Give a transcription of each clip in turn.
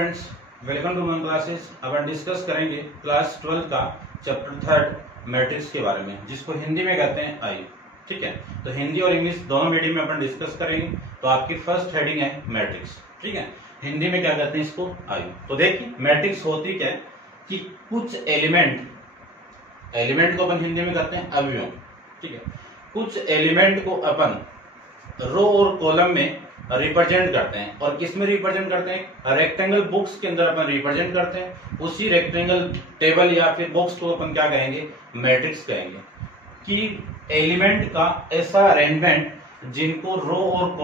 Friends, welcome to my classes. अब हम discuss करेंगे क्लास 12 का चैप्टर 3 मैट्रिक्स के बारे में, जिसको हिंदी में कहते हैं आई। ठीक है, तो हिंदी और इंग्लिश दोनों मीडियम में अपन डिस्कस करेंगे। तो आपकी फर्स्ट हेडिंग है मैट्रिक्स। ठीक है, हिंदी में क्या कहते हैं इसको, आई। तो देखिए मैट्रिक्स होती क्या है कि कुछ एलिमेंट को अपन हिंदी में कहते हैं अवयव। ठीक है, कुछ एलिमेंट को अपन रो और कॉलम में रिप्रेजेंट करते हैं। और किस में रिप्रेजेंट करते हैं? रेक्टेंगल बॉक्स के अंदर अपन रिप्रेजेंट करते हैं। उसी रेक्टेंगल टेबल या फिर बॉक्स को अपन क्या कहेंगे? मैट्रिक्स कहेंगे। कि एलिमेंट का ऐसा अरेंजमेंट जिनको रो और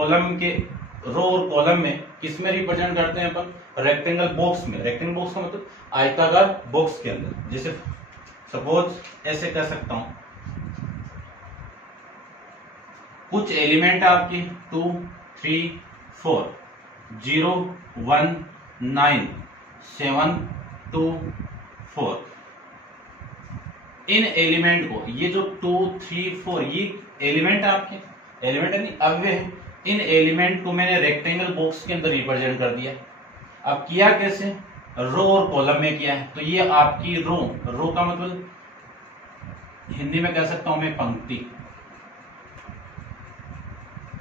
कॉलम में किस में रिप्रेजेंट करते हैं अपन? रेक्टेंगल बॉक्स में। रेक्टेंगल बॉक्स का मतलब आयताकार बॉक्स के अंदर। जैसे सपोज ऐसे कह सकता हूं, कुछ एलिमेंट आपके 2, 3, 4, 0, 1, 9, 7, 2, 4। इन एलिमेंट को, ये जो 2, 3, 4 ये एलिमेंट आपके, एलिमेंट यानी अव्यय है। इन एलिमेंट को मैंने रेक्टेंगल बॉक्स के अंदर रिप्रेजेंट कर दिया। अब किया कैसे? रो और कॉलम में किया है। तो ये आपकी रो का मतलब हिंदी में कह सकता हूं मैं पंक्ति।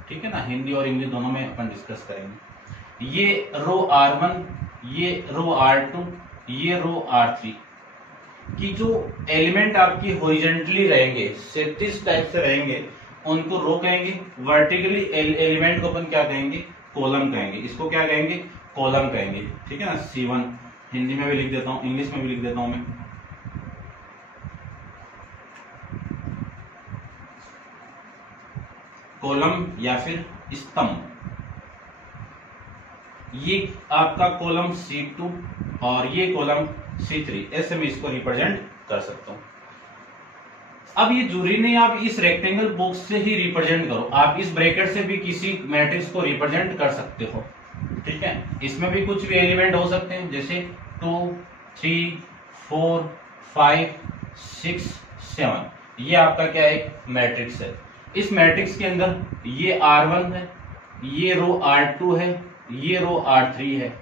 ठीक है ना, हिंदी और इंग्लिश दोनों में अपन डिस्कस करेंगे। ये रो R1, ये रो R2, ये रो R3 की जो एलिमेंट आपकी हॉरिजॉन्टली रहेंगे, क्षैतिज टाइप से रहेंगे, उनको रो कहेंगे। वर्टिकली एलिमेंट को अपन क्या कहेंगे? कॉलम कहेंगे। इसको क्या कहेंगे? कॉलम कहेंगे। ठीक है ना। C1 हिंदी में भी लिख देता हूं, इंग्लिश में भी लिख देता हूं मैं। कॉलम या फिर स्तंभ। ये आपका कॉलम C2 और ये कॉलम C3, ऐसे में इसको रिप्रेजेंट कर सकता हूं। अब ये जरूरी नहीं आप इस रेक्टेंगल बॉक्स से ही रिप्रेजेंट करो, आप इस ब्रैकेट से भी किसी मैट्रिक्स को रिप्रेजेंट कर सकते हो। ठीक है, इसमें भी कुछ भी एलिमेंट हो सकते हैं, जैसे 2, 3, 4, 5, 6, 7। ये आपका क्या है? मैट्रिक्स है। इस मैट्रिक्स के अंदर ये R1 है, ये रो R2 है, ये रो R3 है,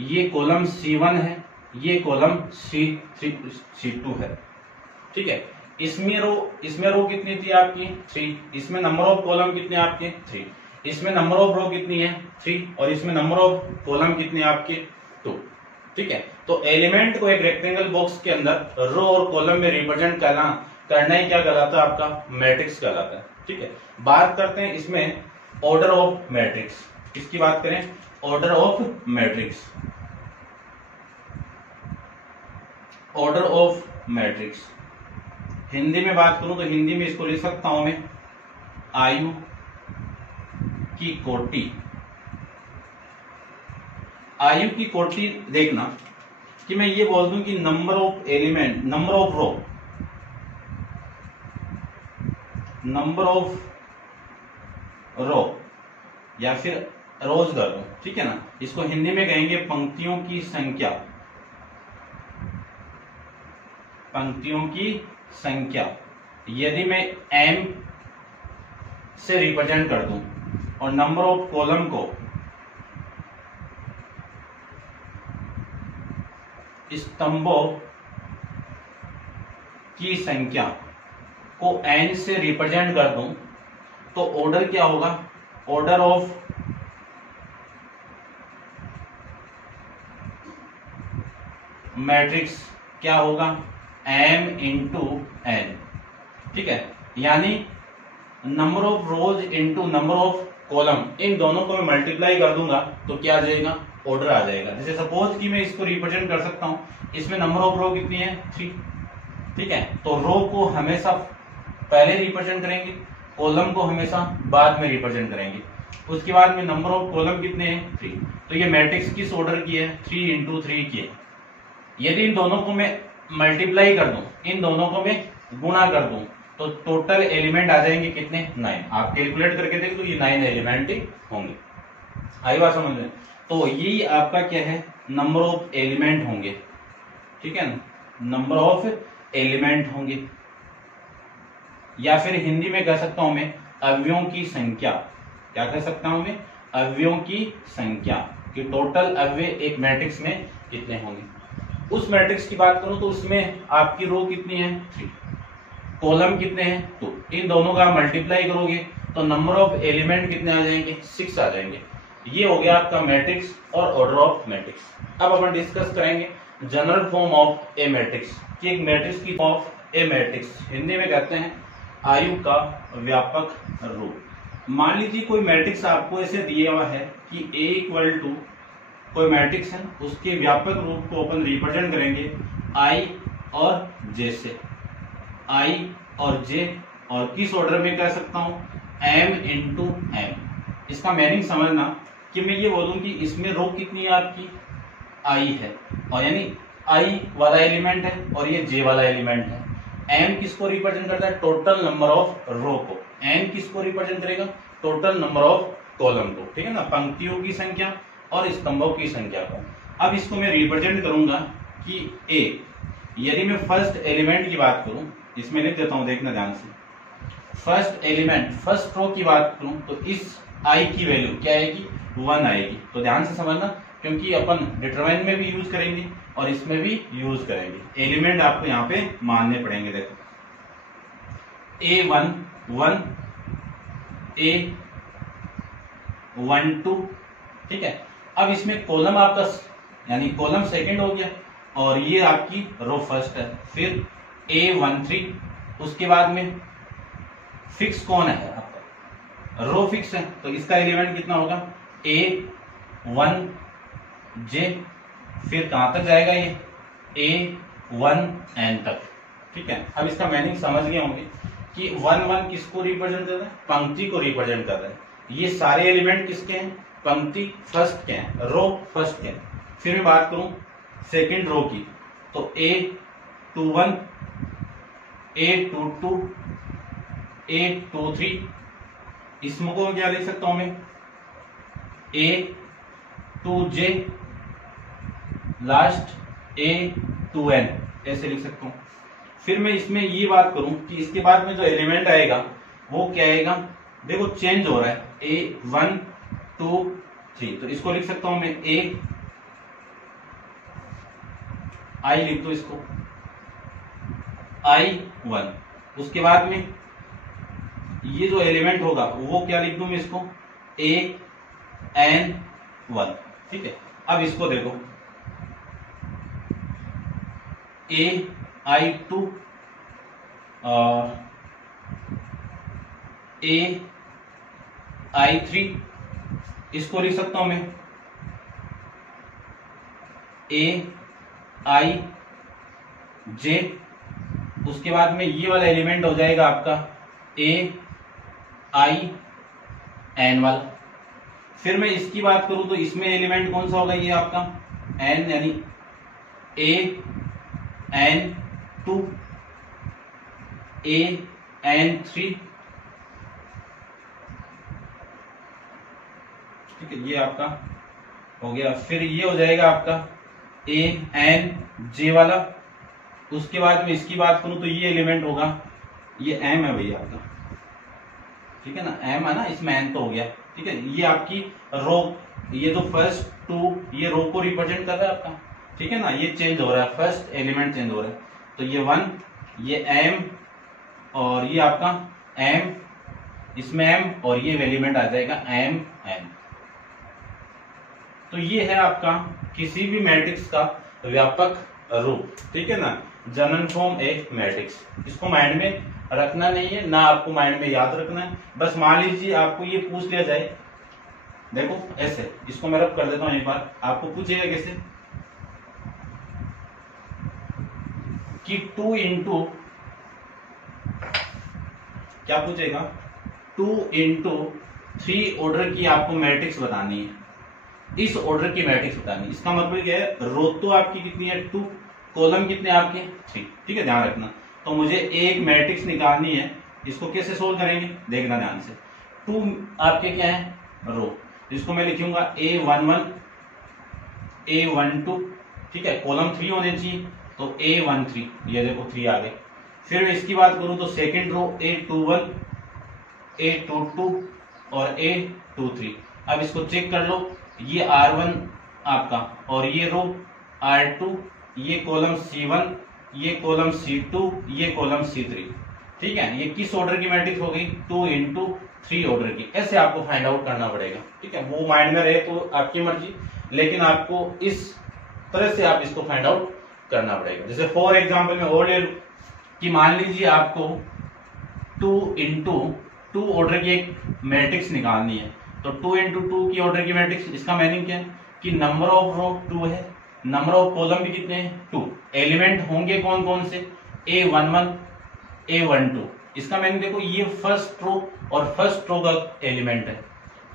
ये कॉलम C1 है, ये कॉलम C2 है। ठीक है, इसमें रो कितनी थी आपकी? 3। इसमें नंबर ऑफ कॉलम कितने आपके? 3। इसमें नंबर ऑफ रो कितनी है? 3। और इसमें नंबर ऑफ कॉलम कितने आपके? 2। ठीक है, तो एलिमेंट को एक रेक्टेंगल बॉक्स के अंदर रो और कॉलम में रिप्रेजेंट करना ही क्या कहलाता है? आपका मैट्रिक्स कहलाता है। ठीक है, बात करते हैं इसमें ऑर्डर ऑफ मैट्रिक्स। किसकी बात करें? Order of matrix. Order of matrix Hindi में बात करूं तो हिंदी में इसको लिख सकता हूं मैं, आयु की कोटि। आयु की कोटि देखना कि मैं ये बोल दूं कि number of element, number of row या फिर रोज कर दो। ठीक है ना, इसको हिंदी में कहेंगे पंक्तियों की संख्या। पंक्तियों की संख्या यदि मैं m से रिप्रेजेंट कर दूं और नंबर ऑफ कॉलम को स्तंभों की संख्या को n से रिप्रेजेंट कर दूं, तो ऑर्डर क्या होगा? ऑर्डर ऑफ मैट्रिक्स क्या होगा? m into n। ठीक है, यानी number of rows into number of column, इन दोनों को मैं मल्टीप्लाई कर दूंगा तो क्या आ जाएगा? ऑर्डर आ जाएगा। जैसे सपोज कि मैं इसको रिप्रेजेंट कर सकता हूं, इसमें नंबर ऑफ रो कितनी है? 3। ठीक है, तो रो को हमेशा पहले रिप्रेजेंट करेंगे, कॉलम को हमेशा बाद में रिप्रेजेंट करेंगे। उसके बाद में नंबर ऑफ कॉलम कितने हैं? 3। तो ये मैट्रिक्स किस ऑर्डर की है? 3 इंटू 3 की है। यदि इन दोनों को मैं मल्टीप्लाई कर दूं, इन दोनों को मैं गुणा कर दूं, तो टोटल एलिमेंट आ जाएंगे कितने? 9। आप कैलकुलेट करके देख तो ये 9 एलिमेंट होंगे। आई बात समझ में? तो ये आपका क्या है? नंबर ऑफ एलिमेंट होंगे। ठीक है ना, नंबर ऑफ एलिमेंट होंगे, या फिर हिंदी में कह सकता हूं मैं अवयवों की संख्या। क्या कह सकता हूं मैं? अवयवों की संख्या, कि टोटल अवयव एक मैट्रिक्स में कितने होंगे। उस मैट्रिक्स की बात करूं तो उसमें आपकी रो कितनी है 3, कॉलम कितने हैं 2, इन दोनों का मल्टीप्लाई करोगे तो नंबर ऑफ एलिमेंट कितने आ जाएंगे 6 आ जाएंगे। ये हो गया आपका मैट्रिक्स और ऑर्डर ऑफ मैट्रिक्स। अब अपन डिस्कस करेंगे general form of A matrix कि एक मैट्रिक्स की ऑफ ए मैट्रिक्स हिंदी में कहते हैं आयु का व्यापक रूप। मान लीजिए कोई मैट्रिक्स आपको ऐसे दिया हुआ है कि A इक्वल टू कोई मैट्रिक्स है, उसके व्यापक रूप को अपन रिप्रेजेंट करेंगे I और J से, I और J, और किस ऑर्डर में कह सकता हूं M इंटू M। इसका मीनिंग समझना कि मैं ये बोलूं कि इसमें रो कितनी है आपकी I है, और यानी I वाला एलिमेंट है और ये J वाला एलिमेंट है। M किसको रिप्रेजेंट करता है टोटल नंबर ऑफ रो को, N किसको रिप्रेजेंट करेगा टोटल नंबर ऑफ कॉलम को, ठीक है ना, पंक्तियों की संख्या और स्तंभों की संख्या को। अब इसको मैं रिप्रेजेंट करूंगा कि A, यदि मैं फर्स्ट एलिमेंट की बात करूं, इसमें लिख देता हूं देखना ध्यान से, फर्स्ट एलिमेंट फर्स्ट रो की बात करूं तो इस I की वैल्यू क्या आएगी 1 आएगी। तो ध्यान से समझना क्योंकि अपन डिटरमाइन में भी यूज करेंगे और इसमें भी यूज करेंगे, एलिमेंट आपको यहाँ पे मानने पड़ेंगे। देखो A1 1, A1 2, ठीक है। अब इसमें कॉलम आपका यानी कॉलम सेकंड हो गया और ये आपकी रो फर्स्ट है। फिर A1 3, उसके बाद में फिक्स कौन है आपका रो फिक्स है तो इसका एलिमेंट कितना होगा A1 J, फिर कहां तक जाएगा ये A1 N तक, ठीक है। अब इसका मीनिंग समझ गए होंगे कि 1 1 किसको रिप्रेजेंट कर रहा है पंक्ति को रिप्रेजेंट कर रहा है। ये सारे एलिमेंट किसके हैं पंक्ति फर्स्ट के हैं, रो फर्स्ट के हैं। फिर मैं बात करूं सेकंड रो की तो A21 A22 A23, इसमें को क्या लिख सकता हूं मैं A2J लास्ट A2N ऐसे लिख सकता हूं। फिर मैं इसमें ये बात करूं कि इसके बाद में जो एलिमेंट आएगा वो क्या आएगा, देखो चेंज हो रहा है A1 2 3, तो इसको लिख सकता हूं मैं I लिख दो इसको I1। उसके बाद में ये जो एलिमेंट होगा वो क्या लिख दूं मैं इसको AN1, ठीक है। अब इसको देखो AI2 और AI3, इसको लिख सकता हूं मैं AIJ। उसके बाद में ये वाला एलिमेंट हो जाएगा आपका AIN वाला। फिर मैं इसकी बात करूं तो इसमें एलिमेंट कौन सा होगा ये आपका N, यानी AN2 AN3, ठीक है, ये आपका हो गया। फिर ये हो जाएगा आपका ANJ वाला। उसके बाद में इसकी बात करूं तो ये एलिमेंट होगा ये M है भैया आपका, ठीक है ना, M है ना, इसमें N तो हो गया, ठीक है। ये आपकी रो, ये जो फर्स्ट 2 ये रो को रिप्रेजेंट कर रहा है आपका, ठीक है ना, ये चेंज हो रहा है, फर्स्ट एलिमेंट चेंज हो रहा है। तो ये 1 ये M और ये आपका M, इसमें M और ये एलिमेंट आ जाएगा MN। तो ये है आपका किसी भी मैट्रिक्स का व्यापक रूप, ठीक है ना, जनरल फॉर्म एक मैट्रिक्स। इसको माइंड में रखना नहीं है ना, आपको माइंड में याद रखना है। बस मान लीजिए आपको ये पूछ लिया जाए, देखो ऐसे, इसको मैं रब कर देता हूं एक बार, आपको पूछेगा कैसे कि 2 इंटू क्या पूछेगा 2 इंटू 3 ऑर्डर की आपको मैट्रिक्स बतानी है, इस ऑर्डर की मैट्रिक्स बतानी है। इसका मतलब क्या है, रो तो आपकी कितनी है 2, कॉलम कितने आपके 3, ठीक है, ध्यान रखना। तो मुझे एक मैट्रिक्स निकालनी है, इसको कैसे सोल्व करेंगे देखना ध्यान से। 2 आपके क्या है रो, जिसको मैं लिखूंगा A11 A12, ठीक है, कॉलम 3 होने चाहिए तो A13, ये देखो 3 आ गए। फिर इसकी बात करूं तो सेकंड रो A21 A22 और A23। अब इसको चेक कर लो, ये R1 आपका, और ये रो R2, ये कॉलम C1, ये कॉलम C2, ये कॉलम C3। ठीक है, ये किस ऑर्डर की मैट्रिक्स हो गई? 2 into 3 ऑर्डर की। ऐसे आपको फाइंड आउट करना पड़ेगा। ठीक है, वो माइंड में रहे तो आपकी मर्जी, लेकिन आपको इस तरह से आप इसको फाइंड आउट करना पड़ेगा। जैसे फॉर एग्जाम्पल में और ले लूं कि मान लीजिए आपको 2 into 2 ऑर्डर की एक मैट्रिक्स निकालनी है, तो 2 into 2 की ऑर्डर की मैट्रिक्स, इसका मीनिंग क्या है कि नंबर ऑफ रो 2 है, नंबर ऑफ कॉलम भी कितने हैं? 2। एलिमेंट होंगे कौन कौन से? A11, A12। इसका मीनिंग देखो, ये फर्स्ट रो और फर्स्ट रो का एलिमेंट है,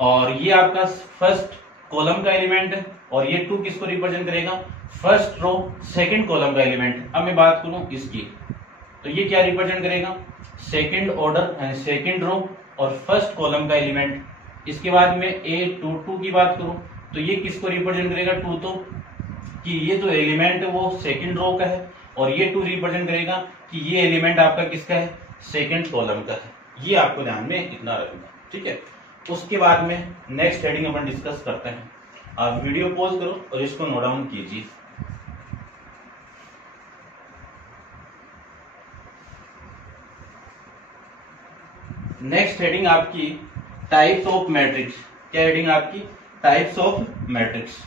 और ये आपका फर्स्ट कॉलम का एलिमेंट है, और ये 2 किसको रिप्रेजेंट करेगा? फर्स्ट रो सेकंड कॉलम का एलिमेंट। अब मैं बात करूं इसकी, तो ये क्या रिप्रेजेंट करेगा? सेकंड ऑर्डर, सेकंड रो और फर्स्ट कॉलम का एलिमेंट। इसके बाद में A22 की बात करूं तो ये किसको रिप्रेजेंट करेगा? 2, तो कि ये जो एलिमेंट है वो सेकंड रो का है, और ये 2 रिप्रेजेंट करेगा कि ये एलिमेंट आपका किसका है? सेकंड कॉलम का है। ये आपको ध्यान में इतना रखना। ठीक है, उसके बाद में नेक्स्ट हेडिंग अपन डिस्कस करते हैं। आप वीडियो पॉज करो और इसको नोट डाउन कीजिए। नेक्स्ट हेडिंग आपकी टाइप्स ऑफ मैट्रिक्स। क्या हेडिंग आपकी? Types of matrix.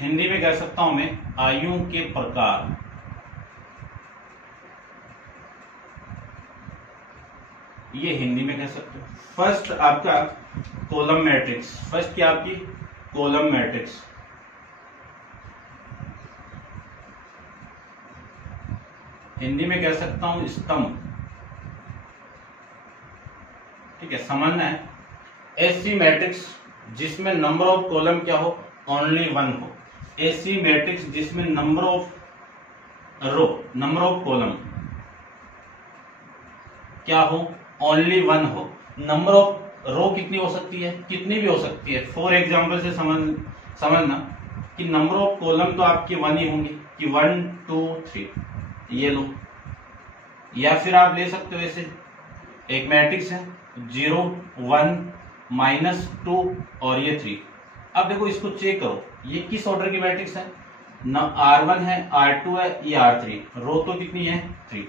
हिंदी में कह सकता हूं मैं आयुओं के प्रकार। ये हिंदी में कह सकते हो। फर्स्ट आपका कॉलम मैट्रिक्स। फर्स्ट क्या आपकी? Column matrix. हिंदी में कह सकता हूं स्तंभ। ठीक है, समझना है। ऐसी मैट्रिक्स जिसमें नंबर ऑफ कॉलम क्या हो? ओनली 1 हो। ऐसी मैट्रिक्स जिसमें number of row, number of column क्या हो? ओनली 1 हो। नंबर ऑफ रो कितनी हो सकती है? कितनी भी हो सकती है। फॉर एग्जाम्पल से समझना कि नंबर ऑफ कॉलम तो आपके 1 ही होंगे, कि 1 2 3, ये लो। या फिर आप ले सकते हो ऐसे, एक मैट्रिक्स है 0 1 -2 और ये 3। अब देखो इसको चेक करो, ये किस ऑर्डर की मैट्रिक्स है? न R1 है, R2 है, ये R3। रो तो कितनी है? 3।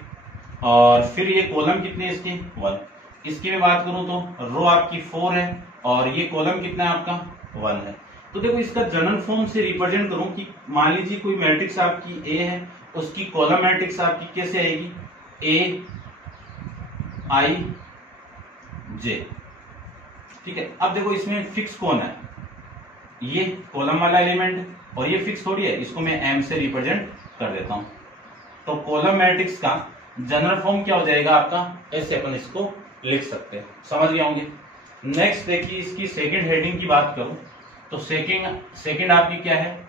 और फिर ये कॉलम कितने इसके? 1। इसकी मैं बात करूं तो रो आपकी 4 है, और ये कॉलम कितना है आपका? 1 है। तो देखो इसका जनरल फॉर्म से रिप्रेजेंट करूं कि मान लीजिए कोई मैट्रिक्स आपकी A है, उसकी कॉलम मैट्रिक्स आपकी कैसे आएगी? A I J। ठीक है, अब देखो इसमें फिक्स कौन है? ये कॉलम वाला एलिमेंट, और ये फिक्स थोड़ी है, इसको मैं M से रिप्रेजेंट कर देता हूं। तो कॉलम मैट्रिक्स का जनरल फॉर्म क्या हो जाएगा आपका? ऐसे अपन इसको लिख सकते हैं। समझ गए होंगे। नेक्स्ट देखिए, इसकी सेकंड हेडिंग की बात करूं तो सेकंड आपकी क्या है?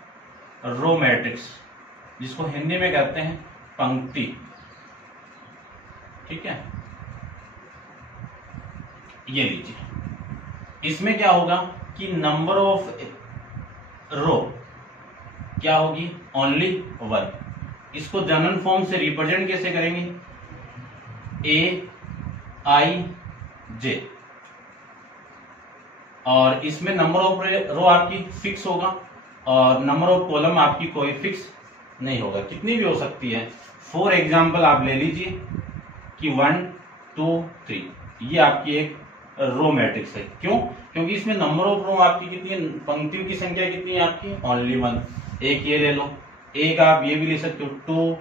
रो मैट्रिक्स, जिसको हिंदी में कहते हैं पंक्ति। ठीक है, ये लीजिए। इसमें क्या होगा कि नंबर ऑफ रो क्या होगी? ओनली 1। इसको जनरल फॉर्म से रिप्रेजेंट कैसे करेंगे? A I J। और इसमें नंबर ऑफ रो आपकी फिक्स होगा, और नंबर ऑफ कॉलम आपकी कोई फिक्स नहीं होगा, कितनी भी हो सकती है। फॉर एग्जाम्पल आप ले लीजिए कि 1 2 3, ये आपकी एक रो मैट्रिक्स है। क्यों? क्योंकि इसमें नंबर ऑफ रो आपकी कितनी है? पंक्तियों की संख्या कितनी है आपकी? ओनली 1। एक ये ले लो, एक आप ये भी ले सकते हो 2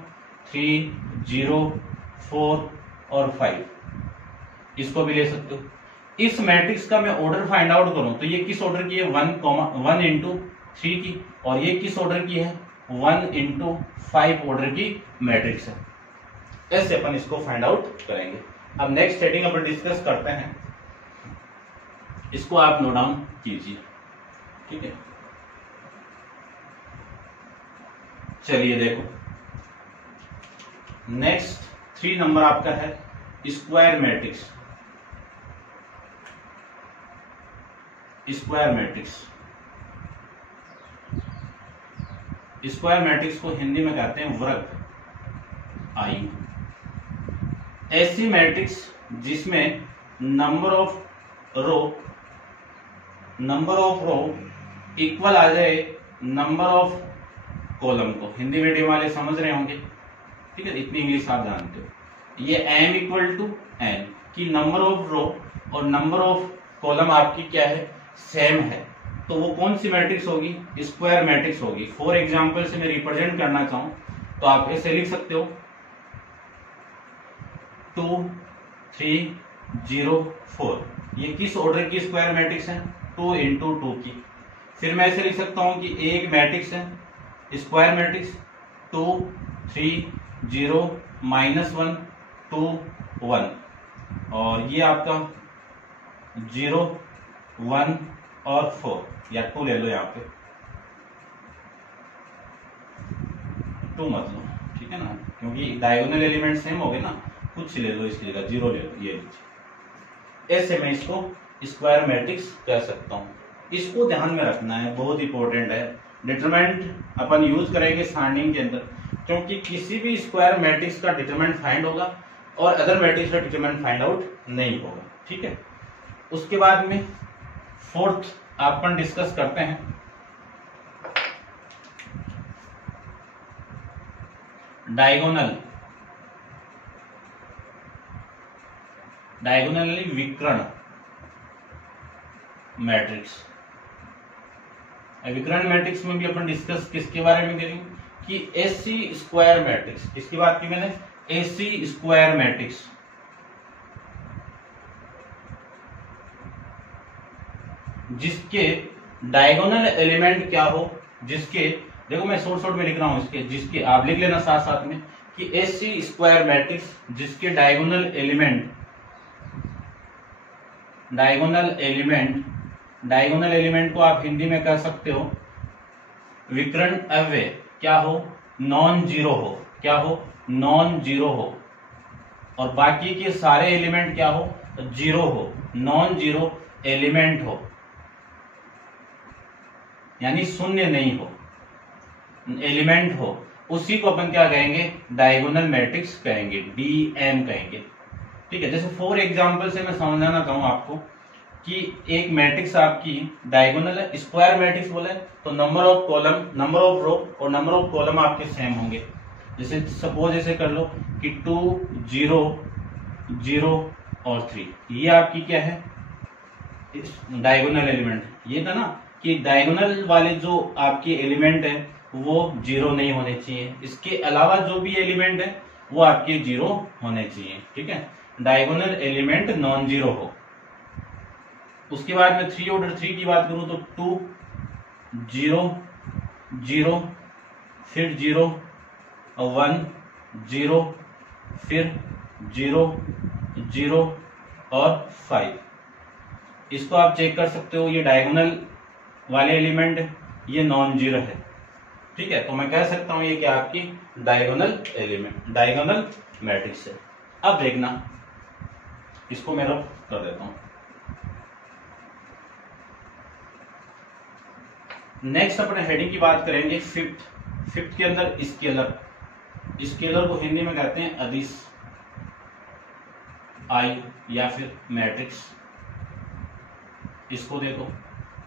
3 0 4 और 5, इसको भी ले सकते हो। इस मैट्रिक्स का मैं ऑर्डर फाइंड आउट करूं तो ये किस ऑर्डर की है? 1 into 3 की, और ये किस ऑर्डर की है? 1 into 5 ऑर्डर की मैट्रिक्स है। ऐसे अपन इसको फाइंड आउट करेंगे। अब नेक्स्ट हेडिंग अपन डिस्कस करते हैं, इसको आप नोट डाउन कीजिए। ठीक है, चलिए देखो, नेक्स्ट 3 नंबर आपका है square matrix. Square matrix, square matrix को हिंदी में कहते हैं वर्ग आयु। ऐसी मैट्रिक्स जिसमें नंबर ऑफ रो इक्वल आ जाए नंबर ऑफ कॉलम को। हिंदी मीडियम वाले समझ रहे होंगे, ठीक है, इतनी इंग्लिश आप जानते हो। ये m इक्वल टू n की नंबर ऑफ रो और नंबर ऑफ कॉलम आपकी क्या है, सेम है, तो वो कौन सी मैट्रिक्स होगी, स्क्वायर मैट्रिक्स होगी। फॉर एग्जांपल से मैं रिप्रेजेंट करना चाहूं तो आप ऐसे लिख सकते हो 2 3 0 4। ये किस ऑर्डर की स्क्वायर मैट्रिक्स है, 2 इंटू 2 की। फिर मैं ऐसे लिख सकता हूं कि एक मैट्रिक्स है स्क्वायर मैट्रिक्स 2 3 0 -1 2 1, और ये आपका 0 1 और 4 या 2 ले लो, यहाँ पे 2 मत लो, ठीक है ना, क्योंकि डायगोनल एलिमेंट सेम हो गए ना, कुछ ले लो इसकी जगह 0 ले लो, ये लीजिए। ऐसे मैं इसको स्क्वायर मैट्रिक्स कह सकता हूं। इसको ध्यान में रखना है, बहुत इंपॉर्टेंट है। डिटरमिनेंट अपन यूज करेंगे सराउंडिंग के अंदर, क्योंकि किसी भी स्क्वायर मैट्रिक्स का डिटरमिनेंट फाइंड होगा और अदर मैट्रिक्स का डिटरमिनेंट फाइंड आउट नहीं होगा, ठीक है। उसके बाद में फोर्थ अपन डिस्कस करते हैं डायगोनली विकर्ण मैट्रिक्स। विकर्ण मैट्रिक्स में भी अपन डिस्कस किसके बारे में करेंगे कि एसी स्क्वायर मैट्रिक्स। किसकी बात की मैंने, एसी स्क्वायर मैट्रिक्स। जिसके डायगोनल एलिमेंट क्या हो, जिसके, देखो मैं शॉर्ट में लिख रहा हूं इसके, जिसके आप लिख लेना साथ साथ में कि एसी स्क्वायर मैट्रिक्स जिसके डायगोनल एलिमेंट को आप हिंदी में कह सकते हो विकर्ण अव्यय क्या हो, नॉन जीरो हो। क्या हो, नॉन जीरो हो। और बाकी के सारे एलिमेंट क्या हो, जीरो हो, नॉन जीरो एलिमेंट हो, यानी शून्य नहीं हो, एलिमेंट हो, उसी को अपन क्या कहेंगे, डायगोनल मैट्रिक्स कहेंगे, डीएम कहेंगे, ठीक है। जैसे फॉर एग्जांपल से मैं समझाना चाहूं आपको कि एक मैट्रिक्स आपकी डायगोनल है, स्क्वायर मैट्रिक्स बोले तो number of column, number of row और नंबर ऑफ कॉलम आपके सेम होंगे। जैसे सपोज ऐसे कर लो कि 2 0 0 और 3, ये आपकी क्या है, डायगोनल एलिमेंट। ये था ना कि डायगोनल वाले जो आपके एलिमेंट है वो जीरो नहीं होने चाहिए, इसके अलावा जो भी एलिमेंट है वो आपके जीरो होने चाहिए, ठीक है। डायगोनल एलिमेंट नॉन जीरो हो। उसके बाद में 3 ऑर्डर 3 की बात करूं तो 2 0 0 फिर 0 1 0 फिर 0 0 और 5। इसको आप चेक कर सकते हो, ये डायगोनल वाले एलिमेंट, ये नॉन जीरो है, ठीक है। तो मैं कह सकता हूं ये क्या आपकी डायगोनल एलिमेंट, डायगोनल मैट्रिक्स है। अब देखना, इसको मैं रफ कर देता हूं। नेक्स्ट अपने हेडिंग की बात करेंगे फिफ्थ के अंदर स्केलर को हिंदी में कहते हैं अदिश आई या फिर मैट्रिक्स। इसको देखो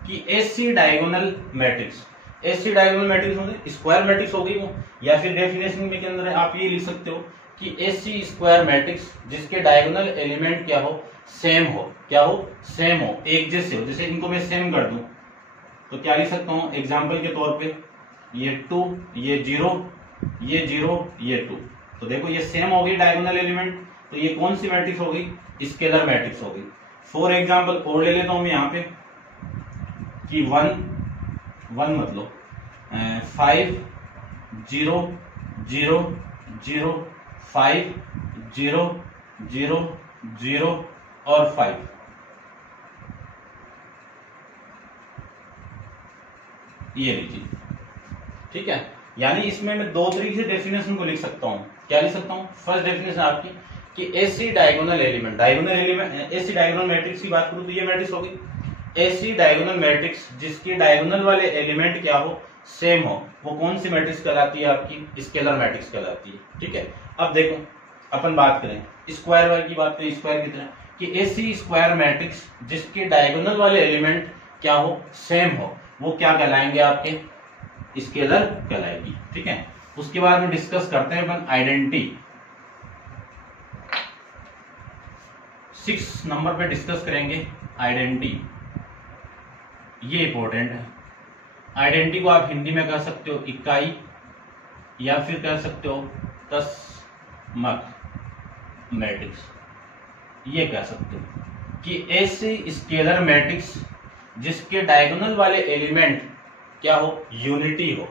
कि AC diagonal matrix, AC diagonal matrix होगी स्क्वायर मैट्रिक्स हो गई वो, या फिर डेफिनेशन के अंदर आप ये लिख सकते हो कि एसी स्क्वायर मैट्रिक्स जिसके डायगोनल एलिमेंट क्या हो, सेम हो। क्या हो, सेम हो, एक जैसे हो। जैसे इनको मैं सेम कर दूं तो क्या लिख सकता हूं, एग्जाम्पल के तौर पे ये 2 ये 0 ये 0 ये 2, तो देखो ये सेम हो गई डायगोनल एलिमेंट, तो ये कौन सी मैट्रिक्स हो गई, स्केलर मैट्रिक्स हो गई। फॉर एग्जाम्पल और ले लेता हूं मैं यहाँ पे कि 1 मतलब 5 0 0 0 5 0 0 0 और 5, ये लीजिए, ठीक है। यानी इसमें मैं दो तरीके से डेफिनेशन को लिख सकता हूं। क्या लिख सकता हूं, फर्स्ट डेफिनेशन आपकी कि AC diagonal element, AC diagonal matrix की बात करूं तो ये मैट्रिक्स होगी एसी डायगोनल मैट्रिक्स जिसके डायगोनल वाले एलिमेंट क्या हो, सेम हो, वो कौन सी मैट्रिक्स कहलाती है, आपकी स्केलर मैट्रिक्स कहलाती है, ठीक है। अब देखो अपन बात करें स्क्वायर वाले की बात करें, स्क्वायर की तरह कि ऐसी स्क्वायर मैट्रिक्स जिसके डायगोनल वाले एलिमेंट क्या हो, सेम हो, वो क्या कहलाएंगे, आपके स्केलर कहलाएगी। ठीक है, उसके बाद में डिस्कस करते हैं अपन आइडेंटिटी। 6 नंबर पे डिस्कस करेंगे आइडेंटिटी, ये इंपॉर्टेंट है। आइडेंटिटी को आप हिंदी में कह सकते हो इकाई, या फिर कह सकते हो तस्मक मैट्रिक्स, ये कह सकते हो कि ऐसे स्केलर मैट्रिक्स जिसके डायगोनल वाले एलिमेंट क्या हो, यूनिटी हो।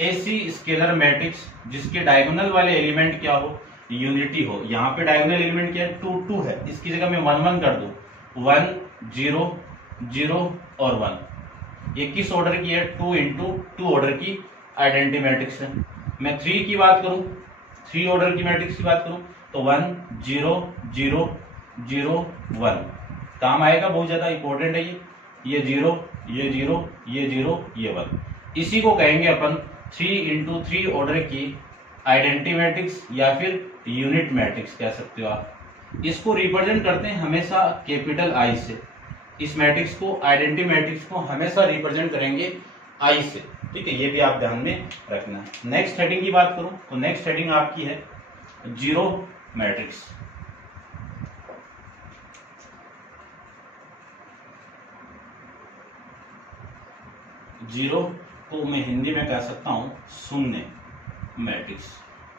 ऐसी स्केलर मैट्रिक्स जिसके डायगोनल वाले एलिमेंट क्या हो, यूनिटी हो। यहाँ पे डायगोनल एलिमेंट क्या है, 2 2 है, इसकी जगह मैं 1 1 कर दूं, 1 0 0 और 1। ये किस ऑर्डर की है, 2 into 2 ऑर्डर की आइडेंटिटी मैट्रिक्स है। मैं 3 की बात करूं, 3 ऑर्डर की मैट्रिक्स की बात करूं तो 1 0 0 0 1 काम आएगा, बहुत ज्यादा इंपॉर्टेंट है ये 0 ये 0 ये 0 ये 1। इसी को कहेंगे अपन 3 into 3 ऑर्डर की आइडेंटिटी मैट्रिक्स या फिर यूनिट मैट्रिक्स कह सकते हो आप। इसको रिप्रेजेंट करते हैं हमेशा कैपिटल आई से। इस मैट्रिक्स को, आइडेंटिटी मैट्रिक्स को हमेशा रिप्रेजेंट करेंगे आई से। ठीक है, ये भी आप ध्यान में रखना है। नेक्स्ट हेडिंग की बात करूं तो नेक्स्ट हेडिंग आपकी है जीरो मैट्रिक्स। जीरो को मैं हिंदी में कह सकता हूं शून्य मैट्रिक्स,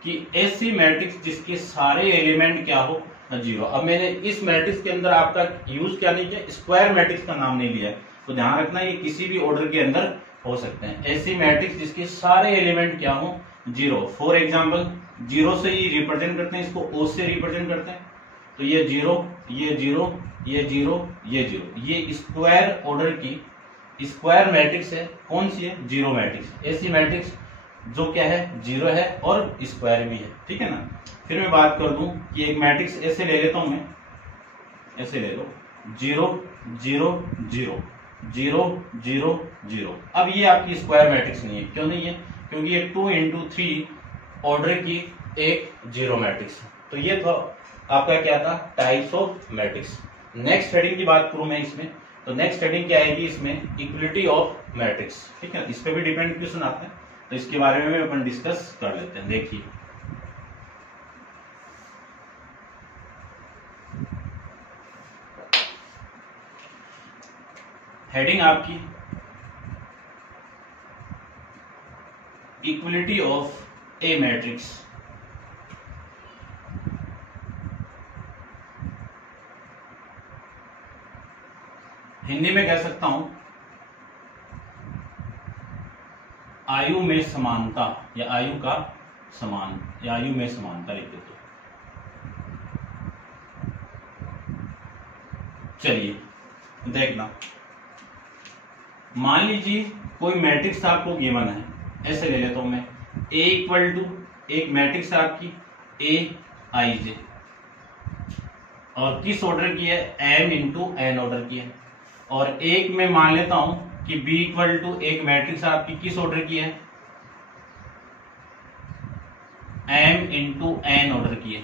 कि ऐसी मैट्रिक्स जिसके सारे एलिमेंट क्या हो, जीरो। अब मैंने इस मैट्रिक्स के अंदर आपका यूज क्या नहीं किया, स्क्वायर मैट्रिक्स का नाम नहीं लिया, तो ध्यान रखना ये किसी भी ऑर्डर के अंदर हो सकते हैं। ऐसी मैट्रिक्स जिसके सारे एलिमेंट क्या हो, जीरो। फॉर एग्जाम्पल जीरो से ही रिप्रेजेंट करते हैं, इसको ओ से रिप्रेजेंट करते हैं, तो ये जीरो ये जीरो ये जीरो ये जीरो, ये स्क्वायर ऑर्डर की स्क्वायर मैट्रिक्स है। कौन सी है, जीरो मैट्रिक्स। ऐसी मैट्रिक्स जो क्या है, जीरो है और स्क्वायर भी है। ठीक है ना। फिर मैं बात कर दूं कि एक मैट्रिक्स ऐसे ले लेता हूं मैं, ऐसे ले लो, zero zero zero zero zero zero. अब ये आपकी स्क्वायर मैट्रिक्स नहीं है। क्यों नहीं है, क्योंकि ये 2 into 3 ऑर्डर की एक जीरो मैट्रिक्स है। तो ये तो आपका क्या था, types of matrix. Next heading की बात करूं मैं इसमें, तो नेक्स्ट हेडिंग क्या आएगी इसमें, इक्वलिटी ऑफ मैट्रिक्स। ठीक है, इस पे भी डिपेंड क्वेश्चन आते हैं, तो इसके बारे में भी अपन डिस्कस कर लेते हैं। देखिए हेडिंग आपकी equality of A matrix. Hindi में कह सकता हूं आयु में समानता, या आयु का समान, या आयु में समानता लिख देते। चलिए देखना, मान लीजिए कोई मैट्रिक्स आपको गिवन है, ऐसे ले लेता हूं मैं, A इक्वल टू एक मैट्रिक्स आपकी ए आई जे, और किस ऑर्डर की है, m इंटू एन ऑर्डर की है। और एक में मान लेता हूं कि B इक्वल टू एक मैट्रिक्स आपकी किस ऑर्डर की है, m इंटू एन ऑर्डर की है।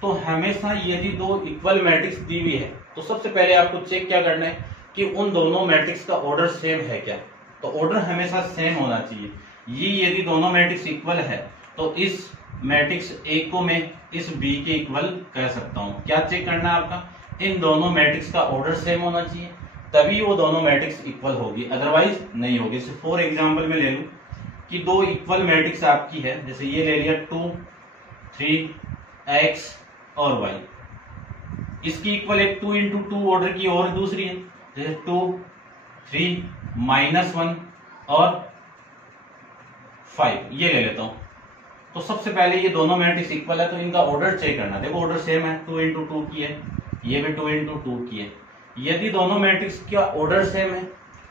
तो हमेशा यदि दो इक्वल मैट्रिक्स दी हुई है तो सबसे पहले आपको चेक क्या करना है कि उन दोनों मैट्रिक्स का ऑर्डर सेम है क्या। तो ऑर्डर हमेशा सेम होना चाहिए। ये यदि दोनों मैट्रिक्स इक्वल है तो इस मैट्रिक्स ए को मैं इस बी के इक्वल कह सकता हूं। क्या चेक करना है आपका, इन दोनों मैट्रिक्स का ऑर्डर सेम होना चाहिए, तभी वो दोनों मैट्रिक्स इक्वल होगी, अदरवाइज नहीं होगी। जैसे फॉर एग्जांपल में ले लूं कि दो इक्वल मैट्रिक्स आपकी है, जैसे ये ले लिया 2 3 x और y, इसकी इक्वल एक 2 into 2 ऑर्डर की और दूसरी है, जैसे 2 3 -1 और 5, ये ले लेता हूं। तो सबसे पहले ये दोनों मैट्रिक्स इक्वल है तो इनका ऑर्डर चेक करना। देखो ऑर्डर सेम है, 2 into 2 की है, ये भी 2 into 2 की है। यदि दोनों मैट्रिक्स का ऑर्डर सेम है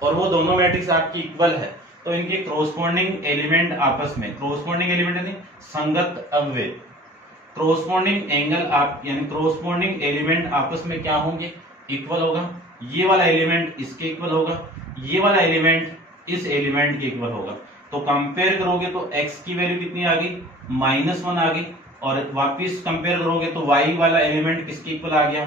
और वो दोनों मैट्रिक्स आपकी इक्वल है तो इनके क्रोस्पॉन्डिंग एलिमेंट आपस में, क्रोस्पॉन्डिंग एलिमेंट यानी संगत अव्यय, क्रोस्पॉन्डिंग एंगल आप यानी क्रोस्पॉन्डिंग एलिमेंट आपस में क्या होंगे, इक्वल होगा। ये वाला एलिमेंट इसके इक्वल होगा, ये वाला एलिमेंट इस एलिमेंट के इक्वल होगा। तो कंपेयर करोगे तो x की वैल्यू कितनी आ गई, -1 आ गई, और वापिस कंपेयर करोगे तो y वाला एलिमेंट किसके इक्वल आ गया,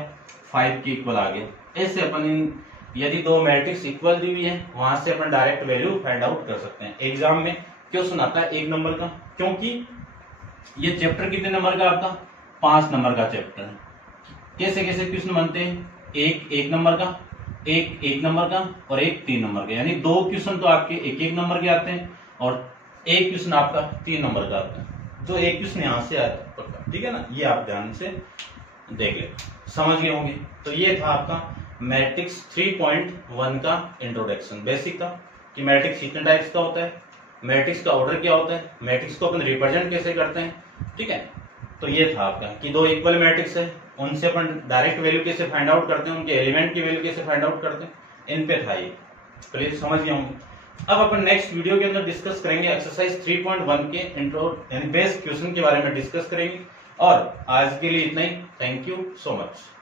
5 के इक्वल आ गया। ऐसे अपन यदि दो मैट्रिक्स इक्वल दी हुई है वहां से अपन डायरेक्ट वैल्यू फाइंड आउट कर सकते हैं। एग्जाम में क्वेश्चन आता है 1 नंबर का, क्योंकि ये चैप्टर कितने नंबर का आपका, 5 नंबर का चैप्टर है। कैसे कैसे क्वेश्चन बनते हैं, एक 1 नंबर का, एक 1 नंबर का और एक 3 नंबर का, यानी 2 क्वेश्चन तो आपके 1-1 नंबर के आते हैं और एक क्वेश्चन आपका 3 नंबर का आता है। जो एक क्वेश्चन यहां से आया पक्का, ठीक है ना, ये आप ध्यान से देख ले, समझ गए होंगे। तो ये था आपका मैट्रिक्स 3.1 का इंट्रोडक्शन, बेसिक था कि मैट्रिक्स कितने टाइप्स का होता है, मैट्रिक्स का ऑर्डर क्या होता है, मैट्रिक्स को अपन रिप्रेजेंट कैसे करते हैं, ठीक है। तो ये था आपका कि दो इक्वल मैट्रिक्स है, उनसे अपन डायरेक्ट वैल्यू कैसे फाइंड आउट करते हैं, उनके एलिमेंट की वैल्यू कैसे फाइंड आउट करते हैं, इन पे था ये। प्लीज समझ गए होंगे। अब अपन नेक्स्ट वीडियो के अंदर डिस्कस करेंगे एक्सरसाइज 3.1 के इंट्रो यानी बेस क्वेश्चन के बारे में डिस्कस करेंगे। और आज के लिए इतना ही। Thank you so much.